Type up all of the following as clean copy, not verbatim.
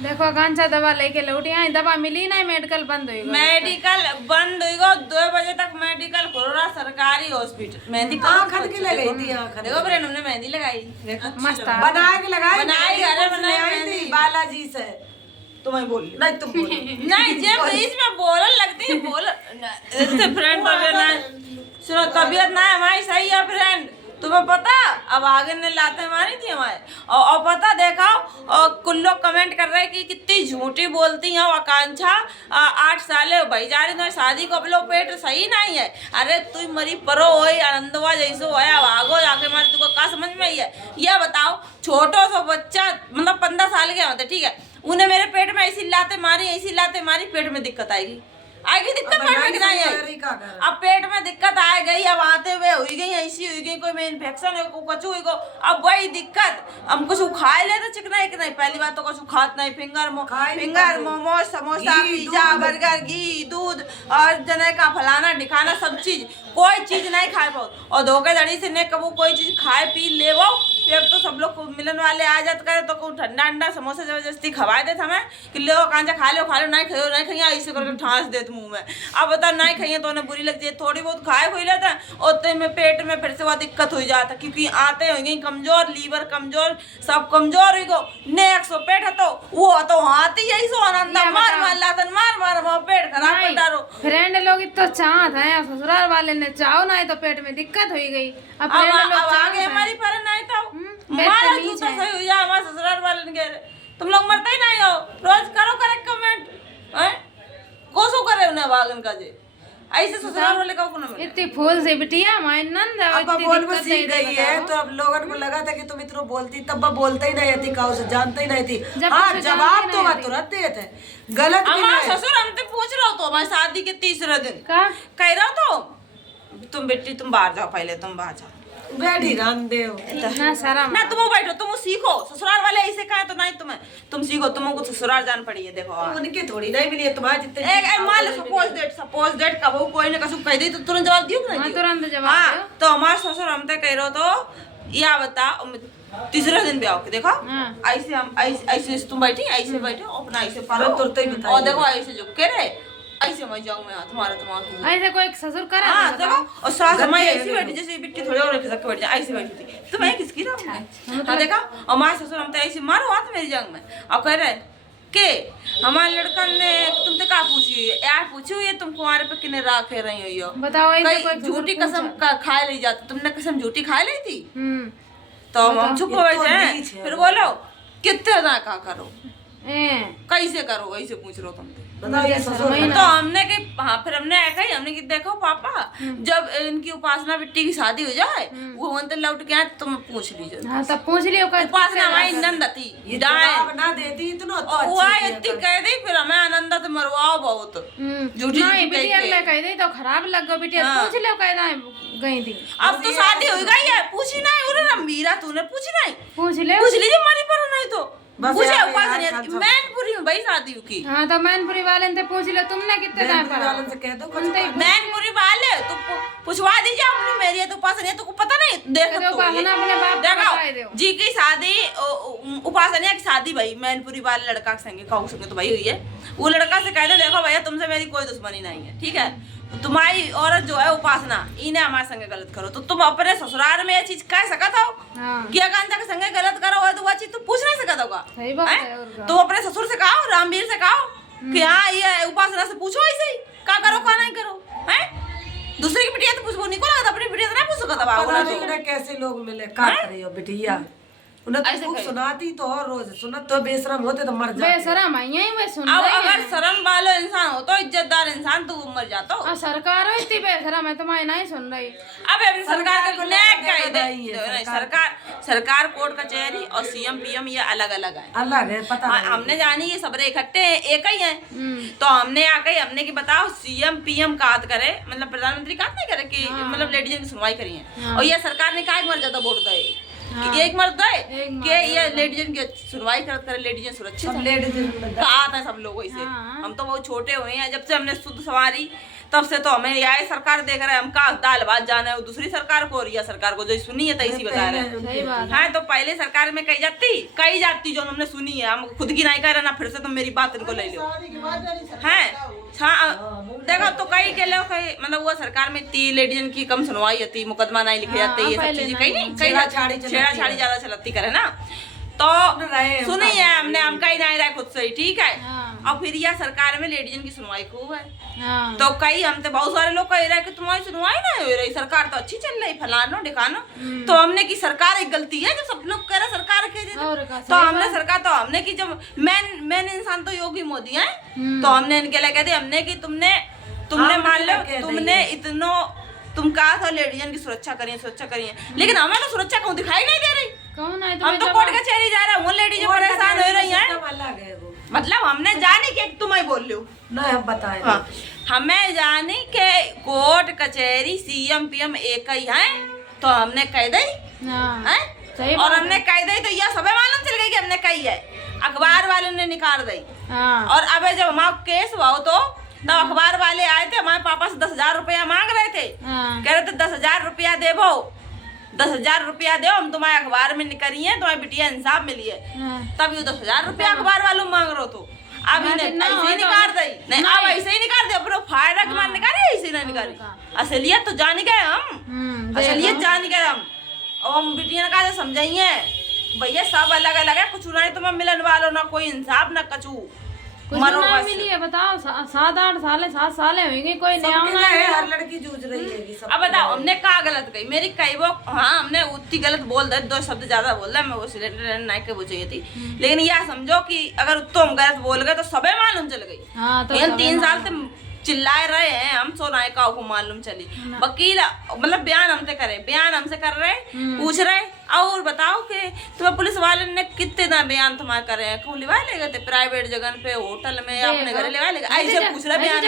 देखो कांचा दवा लेके लौटी आई, दवा मिली नहीं, मेडिकल बंद हुई। मेडिकल बंद हुई गो 2 बजे तक मेडिकल खोल रहा सरकारी हॉस्पिटल। मेहंदी खद के लगाई थी देखो फ्रेंड हमने मेहंदी लगाई मस्त बना के लगाई बनाई घरे बनाई आई थी बालाजी से। तुम्हें बोल नहीं तुम बोलो नहीं जब बीच में बोलने लगती है बोल फ्रेंड सुनो तबीयत ना हमारी सही है फ्रेंड, तुम्हें पता अब आगे ने लाते मारी थी हमारे और पता देखा और कुछ लोग कमेंट कर रहे हैं कि कितनी झूठी बोलती हैं आकांक्षा 8 साल भाई जा रही तुम्हारी शादी को, अब लोग पेट सही नहीं है। अरे तू मरी परो हो आनंदवा जैसो है भागो जाके मारे, तुमको क्या समझ में आई है? यह बताओ छोटो सा बच्चा मतलब 15 साल के होते ठीक है, उन्हें मेरे पेट में ऐसी लाते मारी पेट में दिक्कत आएगी दिक्कत पेट में नहीं आई। अब पेट में दिक्कत आ गई, अब आते हुए हुई गई ऐसी हुई गई कोई में इन्फेक्शन है को कछु हुई को, अब वही दिक्कत हम कुछ खाए ले तो चिकना है कि नहीं, पहली बात तो कुछ खात नहीं, finger momos samosa pizza burger घी दूध और जने का फलाना दिखाना सब चीज कोई चीज नहीं खाए पाओ और धोखेधड़ी से नहीं कबू कोई चीज खाए पी ले एक तो सब लोग मिलन वाले आ जाते करे तो ठंडा ठंडा समोसा जबरदस्ती खवाए देते हमें कि लो कांचा खा लो नहीं खाओ नहीं खाइए ऐसे करके ठांस देते मुंह में। अब बता नहीं खाइए तो उन्हें बुरी लगती है, थोड़ी बहुत खाए हुई लेता है और में पेट में फिर से वह दिक्कत हो जाता क्योंकि आते हो गई कमजोर, लीवर कमजोर सब कमजोर हुई गो नेक्सो पेट है तो वो तो हाथी यही सो आनंद मार पेट खराब कर डालो। फ्रेंड लोग तो चाहत है ससुराल वाले ने चाहो नहीं तो पेट में दिक्कत हुई गई। अब आगे हमारी पर नहीं था हमारा जूता सही हो जाए हमारे ससुराल वाले ने तुम लोग मरते ही नहीं हो, रोज करो करेक्ट कमेंट कोसो करे उन्हें वागन का जे ऐसे ससुराल वाले का कोना मिले इतनी फूल से बिटिया माय नंद अब बोल में सीख गई है तो अब लोगों को लगा था कि तुम इतना बोलती तब बोलते ही नहीं थी काउ से जानते ही नहीं थी। हाँ जवाब तो वह तुरंत देते गलत भी हमारा नहीं। ससुर हमसे पूछ रहा तो हमारी शादी के 3रे दिन कह रहा तो तुम बेटी तुम बाहर जाओ, पहले तुम बाहर जाओ बैठी रामदेव ना शर्म ना तुम बैठो तुम सीखो, ससुराल वाले ऐसे कहे तो नहीं तुम सीखो, तुमको ससुराल जान पड़ी है। देखो उनकी थोड़ी नहीं मिली है तुम्हारे जितने एक मान लो सपोज डेट कब कोई ने कसम कह दी तो तुरंत जवाब दियो कि नहीं? तुरंत जवाब दो। तो हमारे ससुर हमसे कह रहे हो तो या बता 3रे दिन भी आओ देखो ऐसे हम ऐसे तुम बैठी ऐसे बैठो अपना ऐसे पारो और देखो ऐसे जो कह रहे ऐसे मैं जाऊं मैं तुम्हारा दिमाग ऐसे कोई ससुर करा हां देखो और सास मैं ऐसी बैठी जैसे बिट्टी थोड़ी और रख बैठ जाए ऐसे बैठी थी तो मैं किसकी रहा हां देखा और हमारे ससुर हम तो ऐसे मारो हाथ मेरी जंग में और कह रहे के हमारे लड़का ने तुमसे कहा पूछी यार पूछी हुई है तुम कुंवारे पे किने राखे रही हुई हो, बताओ कहीं झूठी कसम खाए ली जाती, तुमने कसम झूठी खा ली थी तो हम चुप हो गए फिर बोलो कितने ना का करो कैसे करो ऐसे पूछ रहे हो तुम तो हमने कि हाँ फिर हमने ऐसा ही हमने कि देखो पापा जब इनकी उपासना बिट्टी की शादी हो जाए वो अंदर लौट के आए तो तुम पूछ लीजिए। हाँ तब पूछ लियो उपासना हमारी नंद थी ना देती इतना वो इतनी कह दी फिर हमें आनंद से मरवाओ बहुत झूठी बिटिया ने कह दी तो खराब लग गया बिटिया पूछ लो कहना गई थी अब तो शादी हो गई है पूछी नहीं उन्हें मीरा तूने पूछी नहीं पूछ लीजिए मरी पर नहीं तो मुझे उपासना मैनपुरी में भाई शादी की। हाँ तो मैनपुरी वाले से पूछ लो तुमने कितने टाइम पर वाले से कह दो मैनपुरी वाले तो पूछवा दीजिए अपनी मेरी है तो उपासना तुमको पता नहीं देखो देखो जी की शादी उपासना की शादी भाई मैनपुरी वाले लड़का के संगे काऊ संगे तो भाई हुई है, वो लड़का से कह दो देखो भैया तुमसे मेरी कोई दुश्मनी नहीं है ठीक है, तुम्हारी औरत जो है उपासना इन्हें हमारे संगे गलत करो तो तुम अपने ससुराल में ये चीज कह सकत हो कि आकांक्षा के संगे गलत करो है तो वो चीज तुम पूछ नहीं सकत होगा। तुम अपने ससुर से कहो रामवीर से कहो कि हाँ ये उपासना से पूछो ऐसे ही क्या करो क्या नहीं करो है, दूसरे की बिटिया तो पूछो नहीं को लगता अपनी बिटिया से ना पूछ सकता कैसे लोग मिले का करे हो बिटिया उन्हें तो खूब सुनाती तो और रोज सुनत तो बेशरम होते तो मर जाते बेशरम है यही मैं सुन अब अगर शर्म वाला इंसान हो तो इज्जतदार इंसान तो मर जाता हो। सरकार हो इतनी बेशरम है तुम्हारी नहीं सुन रही। अब सरकार का सरकार कोर्ट कचहरी और सीएम पीएम ये अलग अलग है पता हमने जानी ये सबरे इकट्ठे एक ही है तो हमने आके हमने की बताओ सीएम पीएम काट करे मतलब प्रधानमंत्री काट नहीं करे कि मतलब लेडीज की सुनवाई करी है और ये सरकार ने काय मर जाता वोट दे एक मर्द है कि ये लेडीजन की सुनवाई करे लेडीजन सुरक्षित है सब लोगों से हम तो बहुत छोटे हुए हैं जब से हमने शुद्ध सवारी तब से तो हमें यही सरकार देख रहे हैं, हम का दाल भात जाने वो दूसरी सरकार को और यह सरकार को जो सुनी है तैसी बता रहे हैं। सही बात हाँ तो पहले सरकार में कही जाती जो हमने सुनी है, हम खुद की नहीं कह रहे ना, फिर से तुम मेरी बात इनको ले लो है। हाँ देखो तो कई के लोग मतलब वो सरकार में इतनी लेडीजन की कम सुनवाई होती, मुकदमा नहीं लिखे जाते, ये सब चीजें कहीं नहीं, कहीं छेड़ा ज्यादा चलती करे ना, तो सुनी है हमने, हम कहीं नहीं रहे खुद से ही, ठीक है। और फिर यह सरकार में लेडीजन की सुनवाई खूब है, तो कई हम तो बहुत सारे लोग कह रहे हैं कि तुम्हारी सुनवाई नहीं हो रही, सरकार तो अच्छी चल रही, फलानो ढिकानो, तो हमने की सरकार एक गलती है जो सब लोग कह रहे सरकार के, तो हमने सरकार तो हमने की जब मेन इंसान तो योगी मोदी है, तो हमने इनके लिए कहते हमने की तुमने मान लो तुमने इतनो तुम कहा था लेडीजन की सुरक्षा करिए, लेकिन हमें तो सुरक्षा क्यों दिखाई नहीं दे रही, हम तो कोर्ट कचहरी जा रहे हैं, वो लेडीज परेशान हो रही हैं, मतलब हमने जाने के तुम ही बोल लो नहीं हम बताए। हाँ, हमें जाने के कोर्ट कचहरी सीएम पीएम एक ही है, तो हमने कह दी और हमने कह दी तो यह सबे मालूम चल गई कि हमने कही है, अखबार वाले ने निकाल दी। और अब जब हमारा केस हुआ तो तब अखबार वाले आए थे, हमारे पापा से 10,000 रुपया मांग रहे थे, कह रहे थे 10,000 रुपया देवो, 10,000 रुपया दो, हम तुम्हारे अखबार में निकलिए, तुम्हारी बिटिया इंसाफ मिली है, तब ये 10,000 रुपया अखबार वालों मांग रहे तो अब इन्हें ऐसे ही निकाल दी, नहीं अब ऐसे ही निकाल दे, अपना फायदा के मान निकाले, ऐसे नहीं निकाले, असलियत तो जान गए हम, असलियत जान गए हम, और हम बिटिया का समझाइए भैया सब अलग अलग है, कुछ नहीं तुम्हें मिलन वालों ना कोई इंसाफ ना कचू मरो बस। मिली है बताओ 7 साल होंगे, कोई नया है, हर लड़की जूझ रही है सब। अब बताओ हमने कहा गलत कही, मेरी कई वो हाँ हमने उतनी गलत बोल दे, 2 शब्द ज्यादा बोल दे, मैं वो सिलेंडर नहीं के वो चाहिए थी, लेकिन यह समझो कि अगर तुम गलत बोल गए तो सबे मालूम चल गई। तो 3 साल से चिल्लाए रहे हैं हम, सो नाय का को मालूम चली, वकील मतलब बयान हमसे करे, बयान हमसे कर रहे, पूछ रहे, और बताओ कि तुम्हें पुलिस वाले ने कितने ना बयान तुम्हारे करे हैं, क्यों लिवा ले गए थे प्राइवेट जगह पे, होटल में, अपने घर लिवा ले गए, ऐसे पूछ रहे बयान,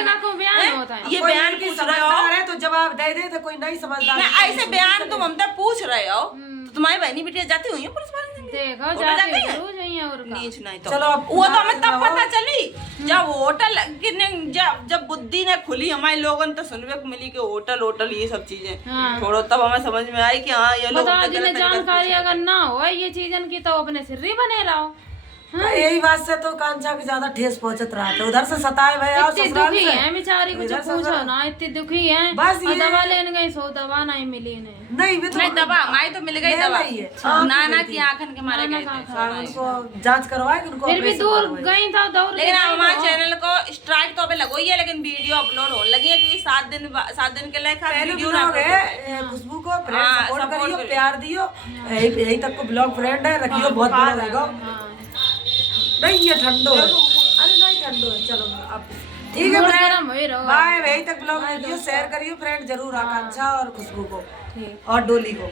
ये बयान पूछ रहे हो तो जवाब दे दे, तो कोई नहीं समझदार, ऐसे बयान तुम हमसे पूछ रहे हो, तो तुम्हारी बहनी बेटियां जाती हुई है पुलिस वाले देखो जाती है नीच नहीं तो चलो वो तो हमें तब पता चली जब होटल जब बुद्धि ने खुली, हमारे लोगों ने तो सुनने को मिली कि होटल ये सब चीजें छोड़ो, तब हमें समझ में आई कि हाँ ये लोग जानकारी अगर ना हो ये चीजन की तो अपने सिर ही बने रहो। यही बात से तो कांचा की ज्यादा ठेस पहुंचत रहा था, उधर से सताए भैया इतनी दुखी है बेचारी, कुछ पूछो ना, इतनी दुखी है, बस ये दवा लेने गई, सो दवा नहीं मिली नहीं दवा हमारी तो मिल गई दवा, नाना की आंखन के मारे गए थे, उनको जांच करवाए उनको, फिर भी दूर गई था दौड़, लेकिन हमारे चैनल को स्ट्राइक तो अभी लगोई है, लेकिन वीडियो अपलोड होने लगी है क्योंकि 7 दिन के लिए वीडियो खुशबू को सपोर्ट करियो, प्यार दियो, यही तक को ब्लॉग फ्रेंड है, रखियो बहुत बड़ा रहेगा, नहीं ये ठंडो है, अरे नहीं ठंडो है, चलो अब ठीक है फ्रेंड, बाय, यही तक ब्लॉग वीडियो शेयर करियो फ्रेंड जरूर, आकांक्षा और खुशबू को और डोली को।